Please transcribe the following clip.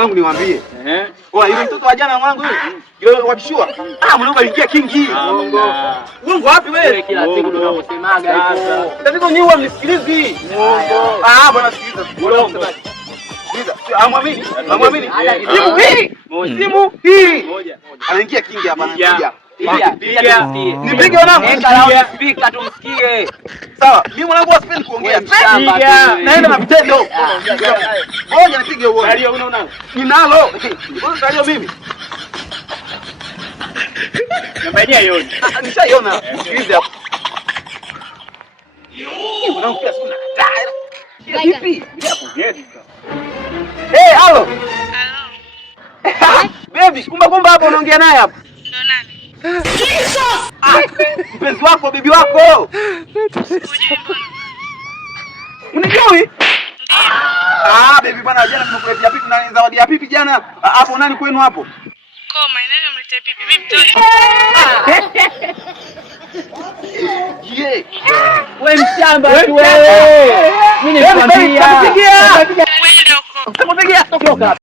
mwanangu niwaambie. Oa yule mtoto wa jana mwanangu yule wakishua. Mwanangu aliingia kingi. Mungu wapi wewe? Kila siku tunaposemaga hivyo. Tatizo nyinyi mnisikilizi. Bwana sikiliza. Sikiliza. Amwamini. Simu hii. Anaingia kingi hapa anakuja. Nipige wanangu. Spika tumsikie. Sawa, mimi mwanangu sipendi kuongea. Naenda na vitendo. Ngoja nipige uone. Dalio unaona? Ninalo. Ngoja dalio mimi. Nambania yoni. Nishaiona. Sikiliza hapo. Mwanangu pia sina hatari. Vipi? Halo. Baby, kumba hapo unaongea naye hapo. Ndo nani? Mpenzi wako, bibi wako. Unijui? Baby bwana jana tumekuletea pipi na zawadi ya pipi jana. Hapo nani kwenu hapo? Koma, nani amletea pipi? Mimi mtoto. Wewe mshamba tu wewe. Mimi nikwambia. Wewe ndio uko. Utakupigia.